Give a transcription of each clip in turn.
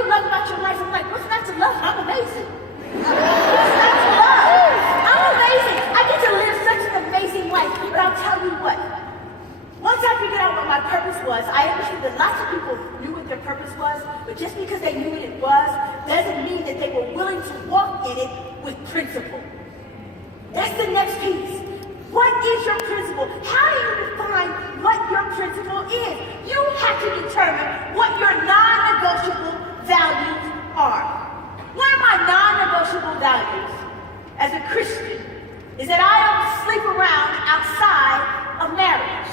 you love about your life? I'm like, what's not to love? I'm amazing. What's not to love? I'm amazing. I get to live such an amazing life. But I'll tell you what. Once I figured out what my purpose was, I understood that lots of people knew what their purpose was, but just because they knew what it was, doesn't mean that they were willing to walk in it with principle. That's the next piece. What is your principle? How do you define what your principle is? You have to determine what your non-negotiable values are. One of my non-negotiable values as a Christian is that I don't sleep around outside of marriage.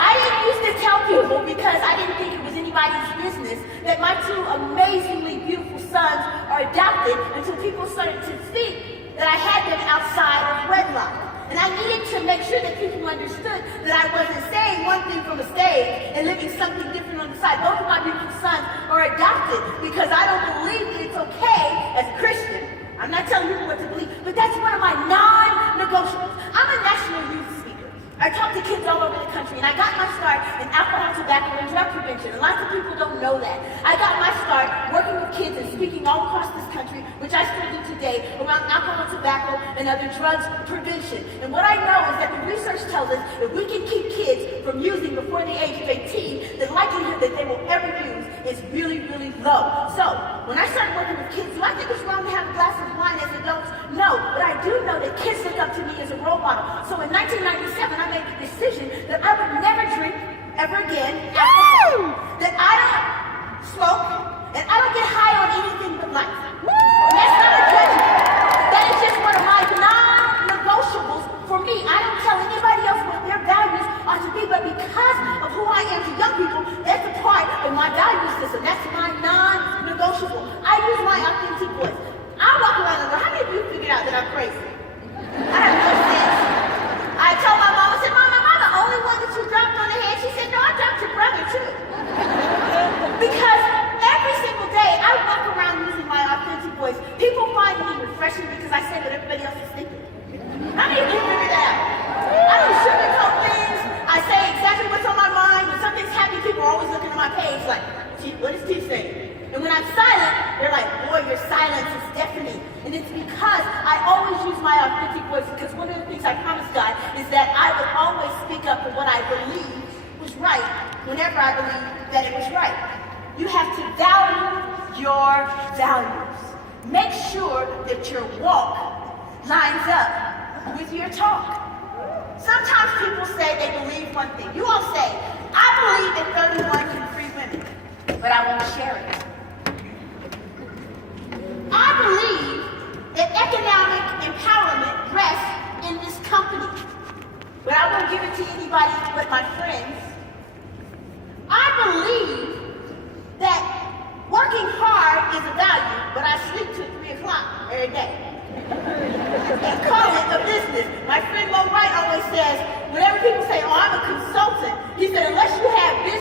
I didn't used to tell people, because I didn't think it was anybody's business, that my two amazingly beautiful sons are adopted until people started to think that I had them outside of wedlock. And I needed to make sure that people understood that I wasn't saying one thing from a stage and living something different on the side. Both of my beautiful sons are adopted because I don't believe that it's okay as a Christian. I'm not telling people what to believe, but that's one of my non-negotiables. I'm a national youth speaker. I talk to kids all over the country, and I got my start in alcohol, tobacco, and drug prevention. And lots of people don't know that. I got my start working with kids and speaking all across this country, which I still do today, around alcohol, tobacco, and other drugs prevention. And what I know is that the research tells us if we can keep kids from using before the age of 18, the likelihood that they will ever use is really, really low. So, when I started working with kids, do I think it's wrong to have a glass of wine as adults? No, but I do know that kids look up to me as a role model. So in 1997, I made the decision that I would never drink ever again alcohol. That I don't smoke, and I don't get high on anything but life. And that's not a judgment. That is just one of my non-negotiables for me. I don't tell anybody else what their values ought to be, but because of who I am to young people, that's a part of my value system. That's my non-negotiable. I use my authentic voice. I walk around and go, how many of you figured out that I'm crazy? I have no sense. I told my mom, I said, Mom, am I the only one that you dropped on the head? She said, no, I dropped your brother too. Because every single day I walk around using my authentic voice. People find me refreshing because I say what everybody else is thinking. How many of you figured that out? I don't sugarcoat things. I say exactly what's on my mind. When something's happening, people are always looking at my page like, what is T saying? And when I'm silent, they're like, boy, your silence is deafening. And it's because I always use my authentic voice, because one of the things I promised God is that I would always speak up for what I believe was right whenever I believed that it was right. You have to value your values. Make sure that your walk lines up with your talk. Sometimes people say they believe one thing. You all say, I believe that 31 can free women, but I won't share it. I believe that economic empowerment rests in this company, but I won't give it to anybody but my friends. I believe that working hard is a value, but I sleep till 3 o'clock every day. And call it a business. My friend Mo Wright always says, whenever people say, oh, I'm a consultant, he said, unless you have business,